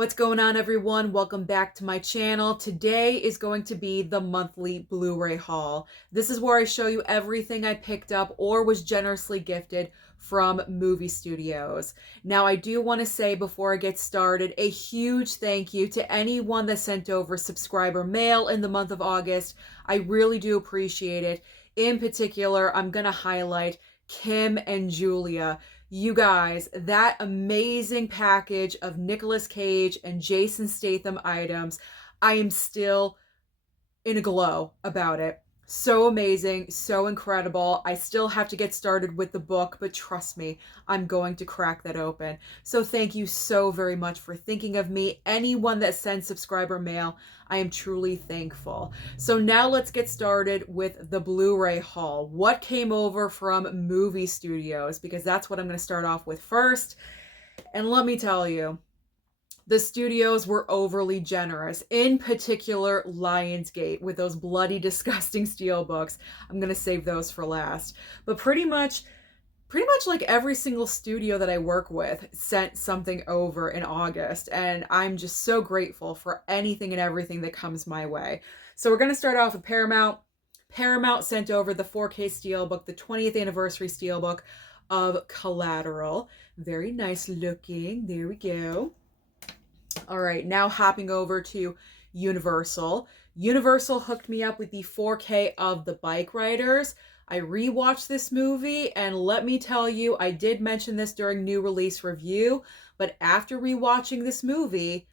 What's going on, everyone? Welcome back to my channel. Today is going to be the monthly Blu-ray haul. This is where I show you everything I picked up or was generously gifted from movie studios. Now, I do want to say before I get started, a huge thank you to anyone that sent over subscriber mail in the month of August. I really do appreciate it. In particular, I'm going to highlight Kim and Julia. You guys, that amazing package of Nicolas Cage and Jason Statham items, I am still in a glow about it. So amazing, so incredible. I still have to get started with the book, but trust me, I'm going to crack that open. So thank you so very much for thinking of me. Anyone that sends subscriber mail, I am truly thankful. So now let's get started with the Blu-ray haul. What came over from movie studios? Because that's what I'm going to start off with first. And let me tell you, the studios were overly generous, in particular Lionsgate with those bloody, disgusting steelbooks. I'm going to save those for last. But pretty much like every single studio that I work with sent something over in August, and I'm just so grateful for anything and everything that comes my way. So we're going to start off with Paramount. Paramount sent over the 4K steelbook, the 20th anniversary steelbook of Collateral. Very nice looking. There we go. All right, now hopping over to Universal. Universal hooked me up with the 4K of The Bike Riders. I rewatched this movie, and let me tell you, I did mention this during new release review, but after rewatching this movie,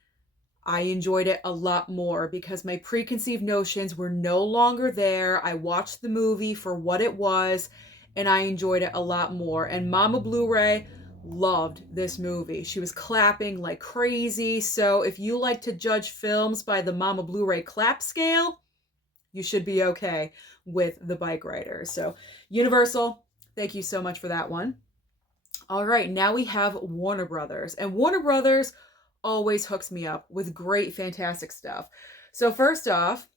I enjoyed it a lot more because my preconceived notions were no longer there. I watched the movie for what it was, and I enjoyed it a lot more. And Mama Blu-ray loved this movie. She was clapping like crazy. So if you like to judge films by the Mama Blu-ray clap scale, you should be okay with The Bike Riders. So Universal, thank you so much for that one. All right, now we have Warner Brothers. And Warner Brothers always hooks me up with great, fantastic stuff. So first off,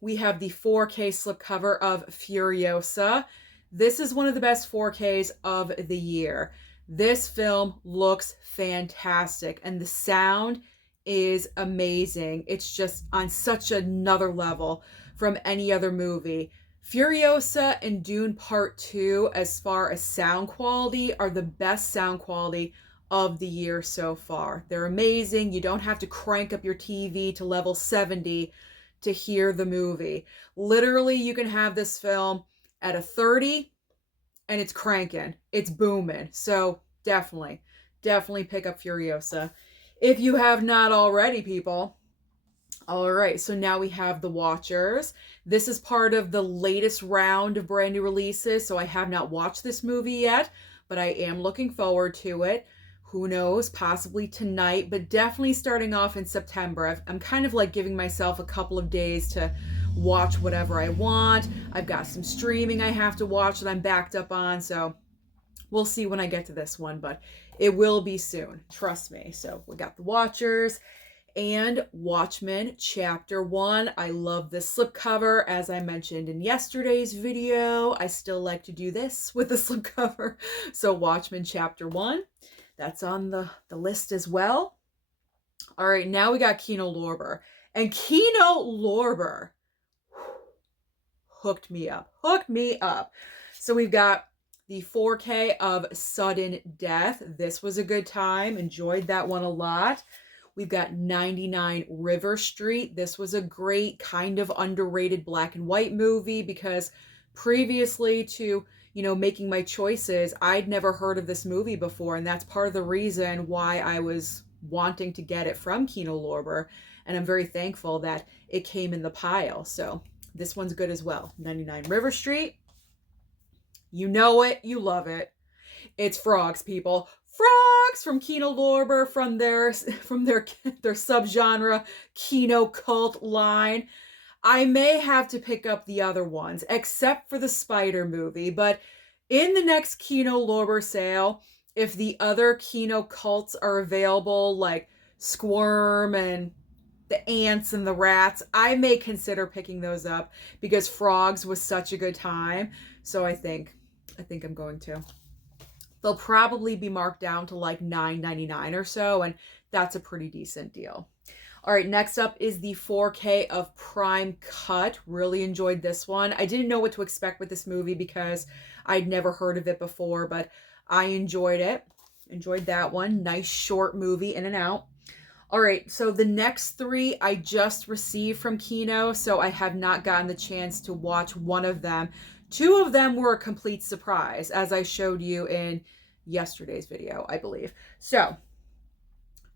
we have the 4K slipcover of Furiosa. This is one of the best 4Ks of the year. This film looks fantastic, and the sound is amazing. It's just on such another level from any other movie. Furiosa and Dune Part 2, as far as sound quality, are the best sound quality of the year so far. They're amazing. You don't have to crank up your TV to level 70 to hear the movie. Literally, you can have this film at a 30 and it's cranking. It's booming. So definitely pick up Furiosa if you have not already, people. All right, so now we have The Watchers. This is part of the latest round of brand new releases, so I have not watched this movie yet, but I am looking forward to it. Who knows, possibly tonight, but definitely starting off in September. I'm kind of like giving myself a couple of days to watch whatever I want. I've got some streaming I have to watch that I'm backed up on, so we'll see when I get to this one, but it will be soon, trust me. So we got The Watchers and Watchmen Chapter 1. I love this slipcover. As I mentioned in yesterday's video, I still like to do this with the slipcover. So Watchmen Chapter 1, that's on the list as well. All right, now we got Kino Lorber. And Kino Lorber hooked me up. So we've got the 4K of Sudden Death. This was a good time. Enjoyed that one a lot. We've got 99 River Street. This was a great kind of underrated black and white movie because previously to, making my choices, I'd never heard of this movie before. And that's part of the reason why I was wanting to get it from Kino Lorber. And I'm very thankful that it came in the pile. So this one's good as well. 99 River Street. You know it. You love it. It's Frogs, people. Frogs from Kino Lorber, from their subgenre Kino Cult line. I may have to pick up the other ones, except for the Spider movie, but in the next Kino Lorber sale, if the other Kino Cults are available, like Squirm and the Ants and the Rats, I may consider picking those up because Frogs was such a good time. So I think I'm going to. They'll probably be marked down to like $9.99 or so, and that's a pretty decent deal. All right, next up is the 4K of Prime Cut. Really enjoyed this one. I didn't know what to expect with this movie because I'd never heard of it before, but I enjoyed it. Enjoyed that one. Nice short movie, in and out. All right, so the next three I just received from Kino, so I have not gotten the chance to watch one of them. Two of them were a complete surprise, as I showed you in yesterday's video, I believe. So,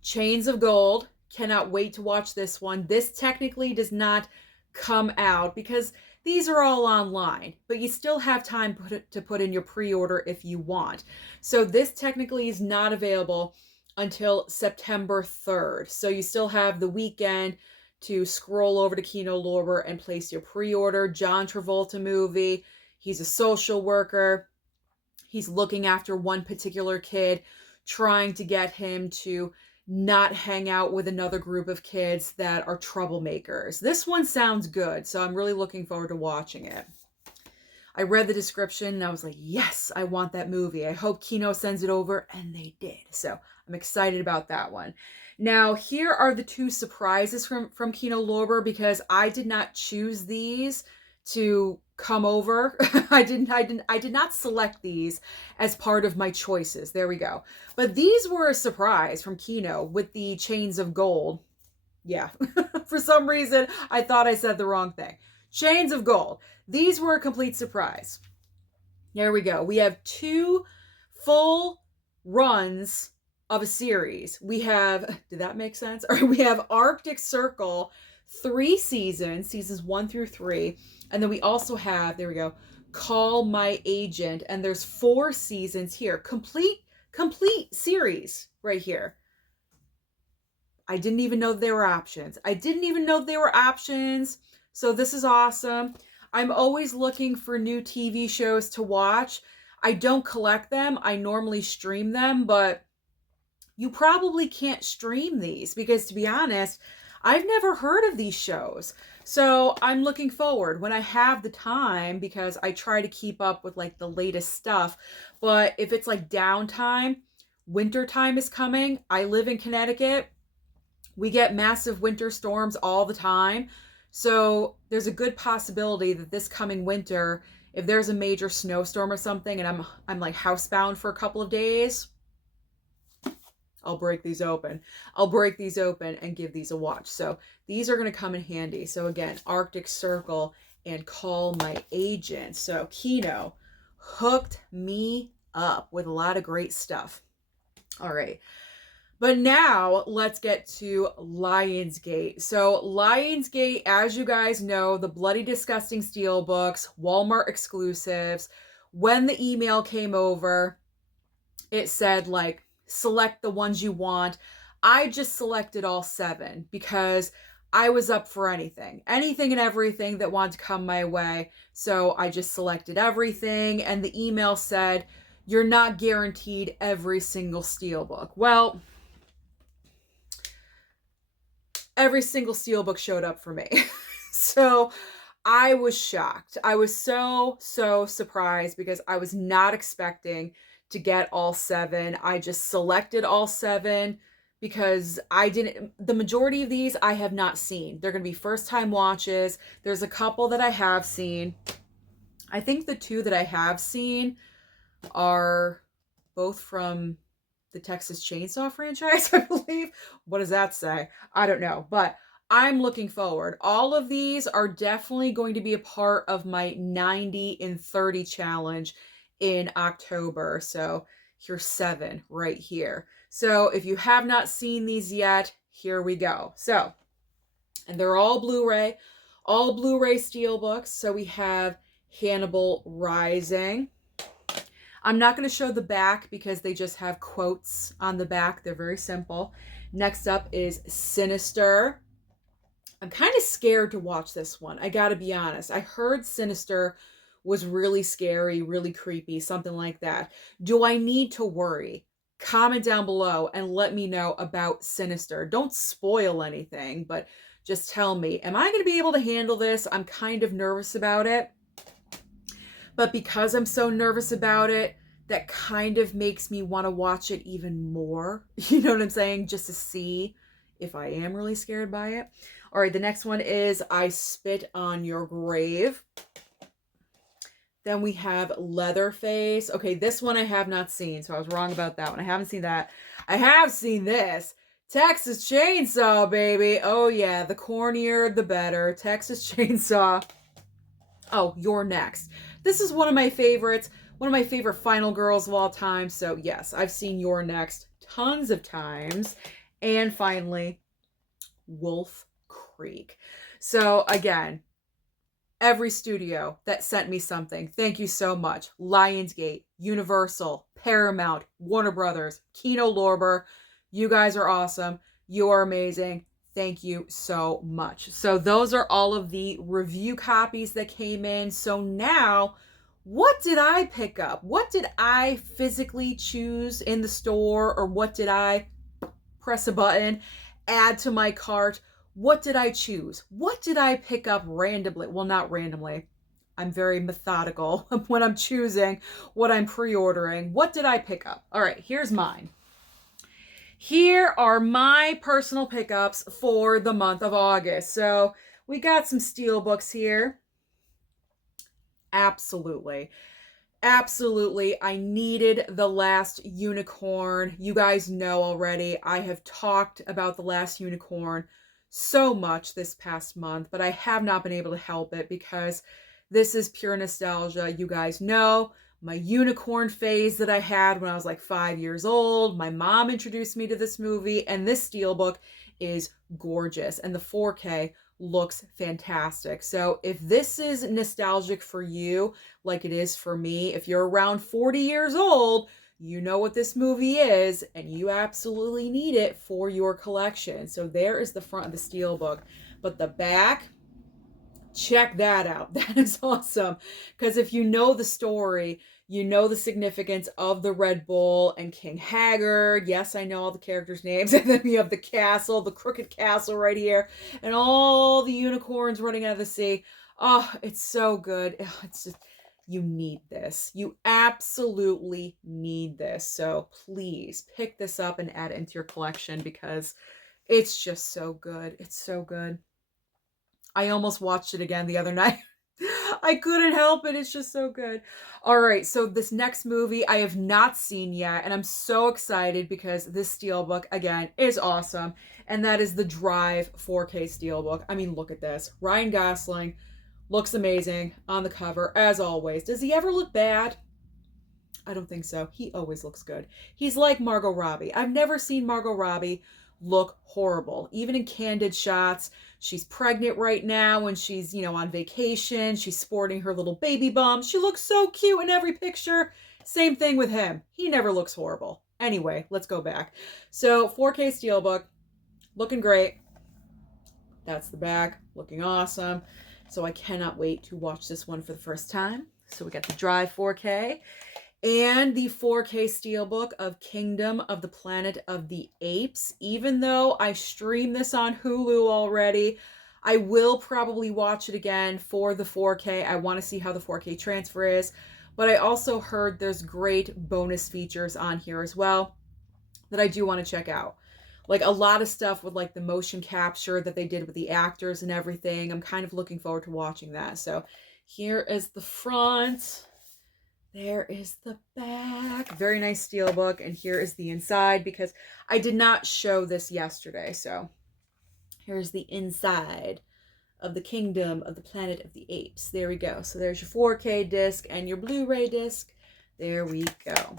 Chains of Gold. Cannot wait to watch this one. This technically does not come out because these are all online, but you still have time to put in your pre-order if you want. So this technically is not available until September 3rd. So you still have the weekend to scroll over to Kino Lorber and place your pre-order. John Travolta movie. He's a social worker. He's looking after one particular kid, trying to get him to not hang out with another group of kids that are troublemakers. This one sounds good, so I'm really looking forward to watching it. I read the description and I was like, yes, I want that movie. I hope Kino sends it over, and they did. So I'm excited about that one. Now, here are the two surprises from Kino Lorber, because I did not choose these to come over. I did not select these as part of my choices. There we go. But these were a surprise from Kino with the Chains of Gold. Yeah, for some reason, I thought I said the wrong thing. Chains of Gold. These were a complete surprise. There we go. We have two full runs of a series. We have, did that make sense? Or we have Arctic Circle, 3 seasons, seasons 1 through 3. And then we also have, there we go, Call My Agent. And there's 4 seasons here. Complete series right here. I didn't even know there were options. So this is awesome. I'm always looking for new TV shows to watch. I don't collect them. I normally stream them, but you probably can't stream these because, to be honest, I've never heard of these shows. So I'm looking forward when I have the time, because I try to keep up with like the latest stuff. But if it's like downtime, winter time is coming. I live in Connecticut. We get massive winter storms all the time. So there's a good possibility that this coming winter, if there's a major snowstorm or something and I'm like housebound for a couple of days, I'll break these open. And give these a watch. So these are going to come in handy. So again, Arctic Circle and Call My Agent. So Kino hooked me up with a lot of great stuff. All right. But now let's get to Lionsgate. So Lionsgate, as you guys know, the Bloody Disgusting Steelbooks, Walmart exclusives. When the email came over, it said like, select the ones you want. I just selected all 7 because I was up for anything and everything that wanted to come my way. So I just selected everything, and the email said, you're not guaranteed every single Steelbook. Well, every single Steelbook showed up for me. So I was shocked. I was so surprised because I was not expecting to get all 7. I just selected all 7 because the majority of these I have not seen. They're going to be first time watches. There's a couple that I have seen. I think the 2 that I have seen are both from the Texas Chainsaw franchise, I believe. What does that say? I don't know, but I'm looking forward. All of these are definitely going to be a part of my 90 in 30 challenge in October. So here's 7 right here. So if you have not seen these yet, here we go. So, and they're all Blu-ray Steelbooks. So we have Hannibal Rising. I'm not going to show the back because they just have quotes on the back. They're very simple. Next up is Sinister. I'm kind of scared to watch this one. I got to be honest. I heard Sinister was really scary, really creepy, something like that. Do I need to worry? Comment down below and let me know about Sinister. Don't spoil anything, but just tell me, am I going to be able to handle this? I'm kind of nervous about it. But because I'm so nervous about it, that kind of makes me want to watch it even more. You know what I'm saying? Just to see if I am really scared by it. All right, the next one is I Spit on Your Grave. Then we have Leatherface. Okay, this one I have not seen, so I was wrong about that one. I haven't seen that. I have seen this. Texas Chainsaw, baby. Oh, yeah, the cornier, the better. Texas Chainsaw. Oh, You're Next. This is one of my favorites. One of my favorite final girls of all time. So, yes, I've seen You're Next tons of times. And finally, Wolf Creek. So, again, every studio that sent me something, thank you so much. Lionsgate, Universal, Paramount, Warner Brothers, Kino Lorber. You guys are awesome. You are amazing. Thank you so much. So those are all of the review copies that came in. So now, what did I pick up? What did I physically choose in the store? Or what did I press a button, add to my cart? What did I choose? What did I pick up randomly? Well, not randomly. I'm very methodical when I'm choosing what I'm pre-ordering. What did I pick up? All right, here's mine. Here are my personal pickups for the month of August. So we got some Steelbooks here. Absolutely. Absolutely. I needed The Last Unicorn. You guys know already. I have talked about The Last Unicorn so much this past month, but I have not been able to help it because this is pure nostalgia. You guys know my unicorn phase that I had when I was like 5 years old. My mom introduced me to this movie, and this Steelbook is gorgeous, and the 4K looks fantastic. So if this is nostalgic for you, like it is for me, if you're around 40 years old, you know what this movie is, and you absolutely need it for your collection. So there is the front of the Steelbook. But the back, check that out. That is awesome. Because if you know the story, you know the significance of the Red Bull and King Haggard. Yes, I know all the characters' names. And then we have the castle, the crooked castle right here, and all the unicorns running out of the sea. Oh, it's so good. It's just, you need this. You absolutely need this. So please pick this up and add it into your collection because it's just so good. It's so good. I almost watched it again the other night. I couldn't help it. It's just so good. All right, so this next movie I have not seen yet, and I'm so excited because this Steelbook, again, is awesome, and that is the Drive 4K Steelbook. I mean, look at this. Ryan Gosling looks amazing on the cover, as always. Does he ever look bad? I don't think so. He always looks good. He's like Margot Robbie. I've never seen Margot Robbie look horrible. Even in candid shots, she's pregnant right now and she's, on vacation. She's sporting her little baby bump. She looks so cute in every picture. Same thing with him. He never looks horrible. Anyway, let's go back. So 4K Steelbook, looking great. That's the back, looking awesome. So I cannot wait to watch this one for the first time. So we got the Drive 4K. And the 4K Steelbook of Kingdom of the Planet of the Apes. Even though I streamed this on Hulu already, I will probably watch it again for the 4K. I want to see how the 4K transfer is. But I also heard there's great bonus features on here as well that I do want to check out. Like a lot of stuff with like the motion capture that they did with the actors and everything. I'm kind of looking forward to watching that. So here is the front. There is the back. Very nice Steelbook. And here is the inside because I did not show this yesterday. So here's the inside of the Kingdom of the Planet of the Apes. There we go. So there's your 4K disc and your Blu-ray disc. There we go.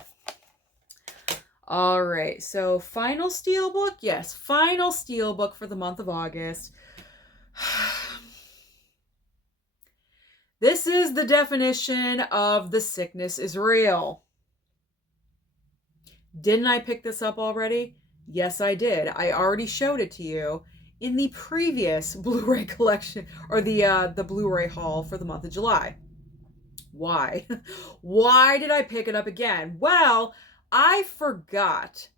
All right. So final Steelbook. Yes, final Steelbook for the month of August. This is the definition of The Sickness is Real. Didn't I pick this up already? Yes, I did. I already showed it to you in the previous Blu-ray collection, or the Blu-ray haul for the month of July. Why? Why did I pick it up again? Well, I forgot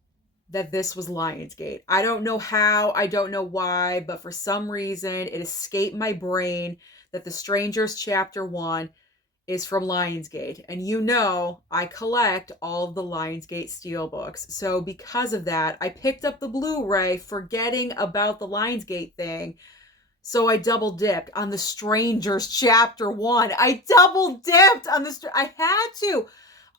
that this was Lionsgate. I don't know how, I don't know why, but for some reason it escaped my brain that The Strangers Chapter 1 is from Lionsgate. And you know, I collect all of the Lionsgate Steelbooks. So because of that, I picked up the Blu-ray forgetting about the Lionsgate thing. So I double dipped on The Strangers Chapter 1. I double dipped on I had to.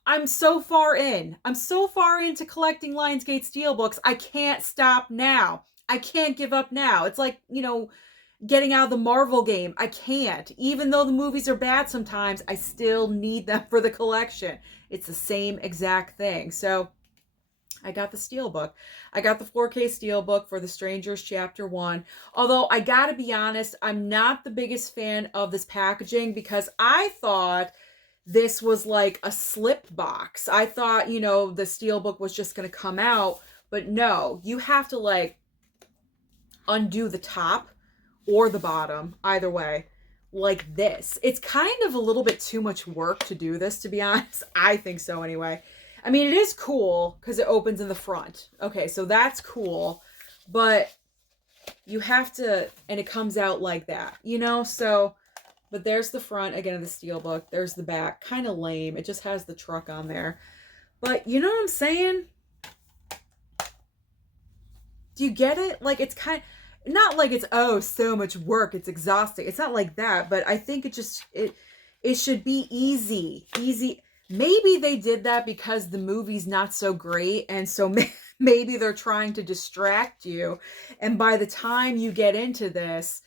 I'm so far in. I'm so far into collecting Lionsgate Steelbooks. I can't stop now. I can't give up now. It's like, you know, getting out of the Marvel game. I can't. Even though the movies are bad sometimes, I still need them for the collection. It's the same exact thing. So I got the Steelbook. I got the 4K Steelbook for The Strangers Chapter 1. Although I gotta be honest, I'm not the biggest fan of this packaging because I thought this was like a slip box. I thought, you know, the Steelbook was just gonna come out, but no, you have to like undo the top or the bottom, either way, like this. It's kind of a little bit too much work to do this, to be honest. I think so anyway. I mean, it is cool because it opens in the front. Okay, so that's cool, but you have to, and it comes out like that, you know? So, but there's the front, again, of the Steelbook. There's the back. Kind of lame. It just has the truck on there. But you know what I'm saying? Do you get it? Like, it's kind of, not like it's, oh, so much work, it's exhausting. It's not like that, but I think it just, it should be easy. Maybe they did that because the movie's not so great, and so maybe they're trying to distract you, and by the time you get into this,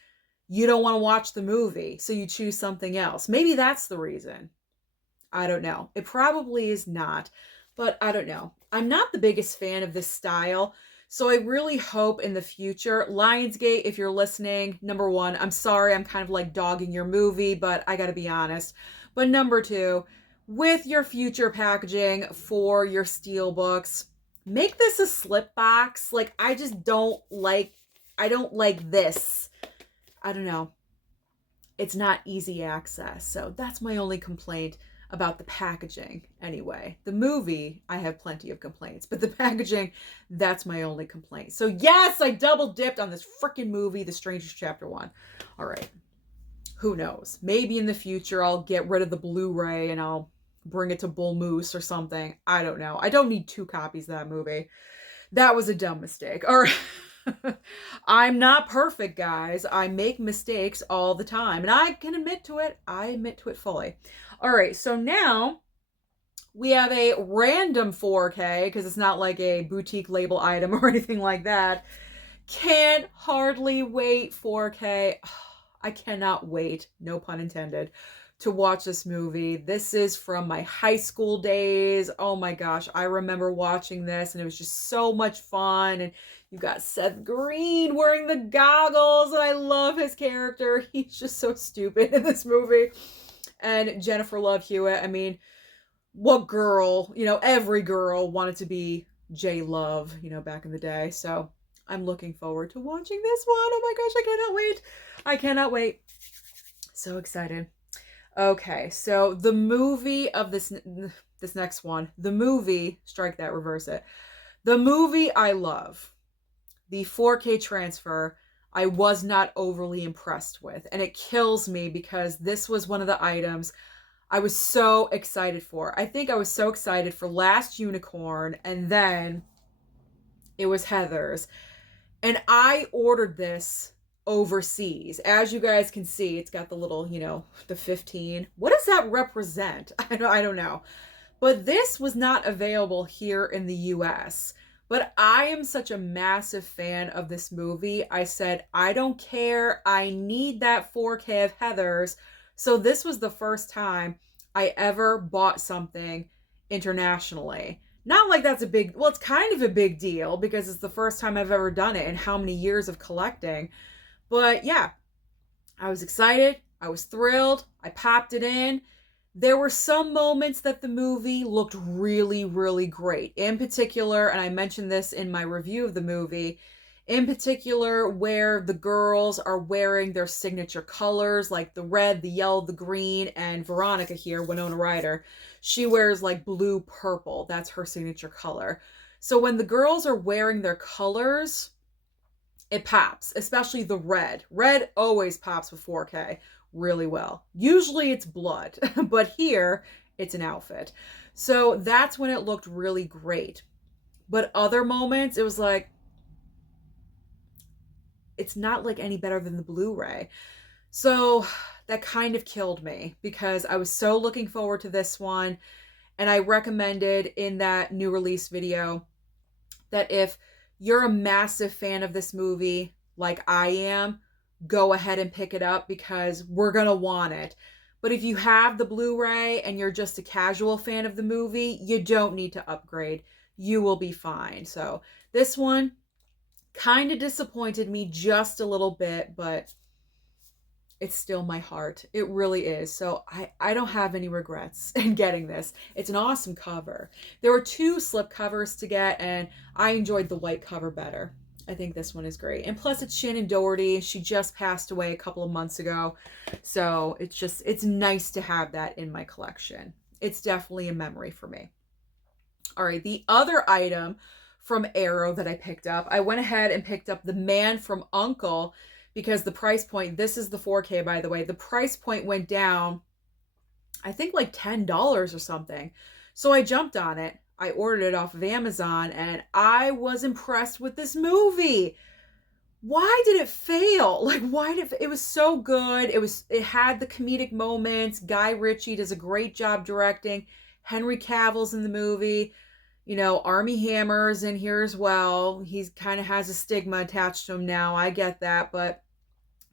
you don't want to watch the movie, so you choose something else. Maybe that's the reason. I don't know. It probably is not, but I don't know. I'm not the biggest fan of this style, so I really hope in the future, Lionsgate, if you're listening, number one, I'm sorry, I'm kind of like dogging your movie, but I gotta be honest. But number two, with your future packaging for your Steelbooks, make this a slip box. Like, I don't like this. I don't know. It's not easy access. So that's my only complaint about the packaging anyway. The movie, I have plenty of complaints, but the packaging, that's my only complaint. So yes, I double dipped on this freaking movie, The Strangers Chapter 1. All right. Who knows? Maybe in the future I'll get rid of the Blu-ray and I'll bring it to Bull Moose or something. I don't know. I don't need 2 copies of that movie. That was a dumb mistake. All right. I'm not perfect, guys. I make mistakes all the time, and I can admit to it. I admit to it fully. All right, so now we have a random 4K, because it's not like a boutique label item or anything like that. Can't hardly wait 4K. I cannot wait, no pun intended, to watch this movie. This is from my high school days. Oh my gosh, I remember watching this and it was just so much fun. And you got Seth Green wearing the goggles, and I love his character. He's just so stupid in this movie. And Jennifer Love Hewitt, I mean, what girl, you know, every girl wanted to be J Love, you know, back in the day. So I'm looking forward to watching this one. Oh my gosh, I cannot wait. I cannot wait. So excited. Okay, so the movie of this next one, the movie, strike that, reverse it. The movie I love, the 4K transfer, I was not overly impressed with. And it kills me because this was one of the items I was so excited for. I think I was so excited for Last Unicorn, and then it was Heather's. And I ordered this overseas. As you guys can see, it's got the little, you know, the 15. What does that represent? I don't know. But this was not available here in the US. But I am such a massive fan of this movie. I said, I don't care. I need that 4K of Heather's. So this was the first time I ever bought something internationally. Not like that's a big, well, it's kind of a big deal because it's the first time I've ever done it in how many years of collecting. But yeah, I was excited. I was thrilled. I popped it in. There were some moments that the movie looked really, really great. In particular, and I mentioned this in my review of the movie, in particular where the girls are wearing their signature colors, like the red, the yellow, the green, and Veronica here, Winona Ryder, she wears like blue purple. That's her signature color. So when the girls are wearing their colors, it pops, especially the red. Red always pops with 4K. really well. Usually it's blood, but here it's an outfit. So that's when it looked really great. But other moments, it was like, it's not like any better than the Blu-ray. So that kind of killed me because I was so looking forward to this one. And I recommended in that new release video that if you're a massive fan of this movie, like I am, go ahead and pick it up because we're going to want it. But if you have the Blu-ray and you're just a casual fan of the movie, you don't need to upgrade. You will be fine. So this one kind of disappointed me just a little bit, but it's still my heart. It really is. So I don't have any regrets in getting this. It's an awesome cover. There were 2 slip covers to get, and I enjoyed the white cover better. I think this one is great. And plus it's Shannon Doherty. She just passed away a couple of months ago. So it's nice to have that in my collection. It's definitely a memory for me. All right, the other item from Arrow that I picked up, I went ahead and picked up The Man from U.N.C.L.E. because the price point, this is the 4K by the way, the price point went down, I think like $10 or something. So I jumped on it. I ordered it off of Amazon and I was impressed with this movie. Why did it fail? Like, it was so good. It had the comedic moments. Guy Ritchie does a great job directing. Henry Cavill's in the movie. You know, Armie Hammer's in here as well. He kind of has a stigma attached to him now. I get that, but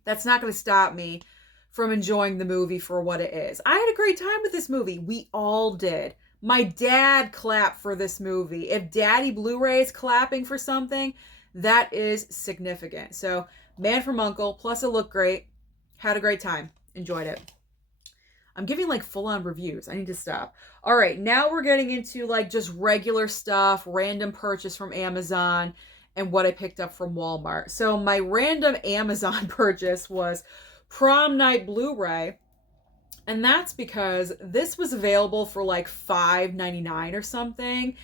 that's not going to stop me from enjoying the movie for what it is. I had a great time with this movie. We all did. My dad clapped for this movie. If Daddy Blu-ray is clapping for something, that is significant. So, Man from U.N.C.L.E., plus it looked great. Had a great time. Enjoyed it. I'm giving like full-on reviews. I need to stop. All right, now we're getting into like just regular stuff, random purchase from Amazon, and what I picked up from Walmart. So my random Amazon purchase was Prom Night Blu-ray. And that's because this was available for like $5.99 or something.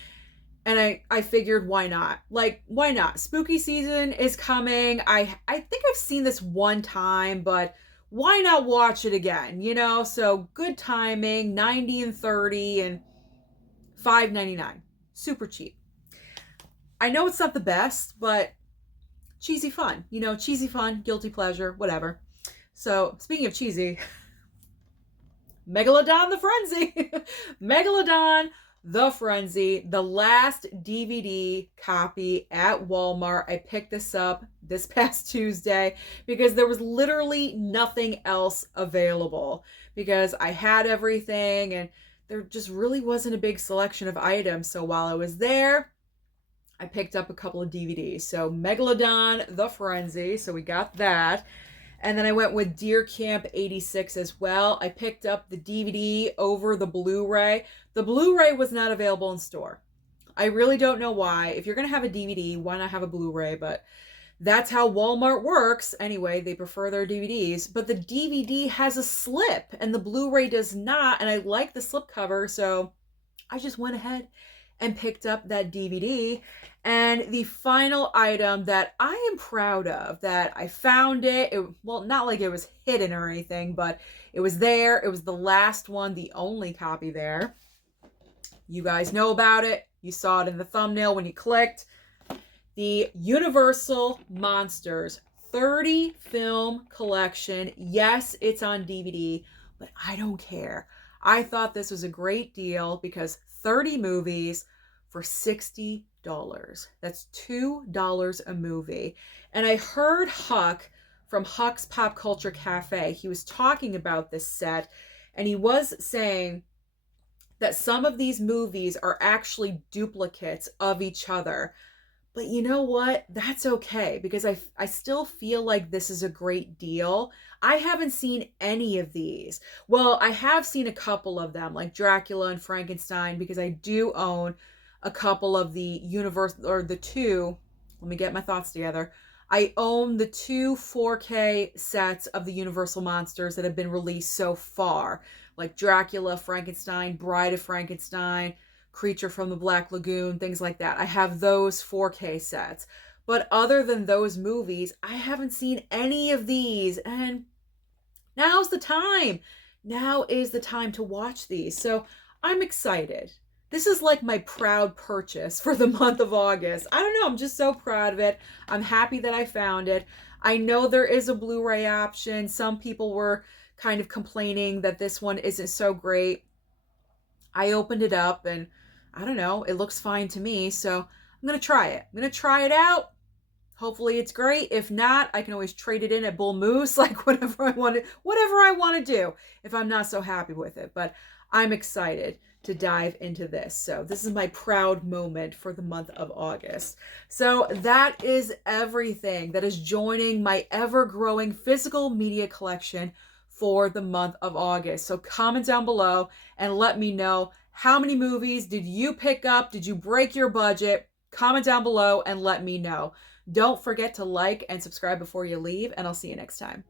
And I figured, why not? Like, why not? Spooky season is coming. I think I've seen this one time, but why not watch it again? You know, so good timing, 90 and 30 and $5.99. Super cheap. I know it's not the best, but cheesy fun. You know, cheesy fun, guilty pleasure, whatever. So, speaking of cheesy, Megalodon the Frenzy. Megalodon the Frenzy, the last DVD copy at Walmart. I picked this up this past Tuesday because there was literally nothing else available because I had everything and there just really wasn't a big selection of items. So while I was there, I picked up a couple of DVDs. So Megalodon the Frenzy, so we got that. And then I went with Deer Camp 86 as well. I picked up the DVD over the Blu-ray. The Blu-ray was not available in store. I really don't know why. If you're going to have a DVD, why not have a Blu-ray? But that's how Walmart works. Anyway, they prefer their DVDs. But the DVD has a slip and the Blu-ray does not. And I like the slipcover, so I just went ahead and picked up that DVD. And the final item that I am proud of, that I found well, not like it was hidden or anything, but it was there. It was the last one, the only copy there. You guys know about it. You saw it in the thumbnail when you clicked. The Universal Monsters 30 film collection. Yes, it's on DVD, but I don't care. I thought this was a great deal because 30 movies for $60. That's $2 a movie. And I heard Huck from Huck's Pop Culture Cafe. He was talking about this set, and he was saying that some of these movies are actually duplicates of each other. But you know what? That's okay because I still feel like this is a great deal. I haven't seen any of these. Well, I have seen a couple of them, like Dracula and Frankenstein, because I do own a couple of the Universal, or the two, let me get my thoughts together. I own the 2 4K sets of the Universal Monsters that have been released so far, like Dracula, Frankenstein, Bride of Frankenstein, Creature from the Black Lagoon, things like that. I have those 4K sets. But other than those movies, I haven't seen any of these. And Now's the time. Now is the time to watch these. So I'm excited. This is like my proud purchase for the month of August. I don't know, I'm just so proud of it. I'm happy that I found it. I know there is a Blu-ray option. Some people were kind of complaining that this one isn't so great. I opened it up and I don't know, it looks fine to me. So I'm going to try it. I'm going to try it out. Hopefully it's great. If not, I can always trade it in at Bull Moose, like whatever I want to do if I'm not so happy with it. But I'm excited to dive into this. So this is my proud moment for the month of August. So that is everything that is joining my ever-growing physical media collection for the month of August. So comment down below and let me know, how many movies did you pick up? Did you break your budget? Comment down below and let me know. Don't forget to like and subscribe before you leave, and I'll see you next time.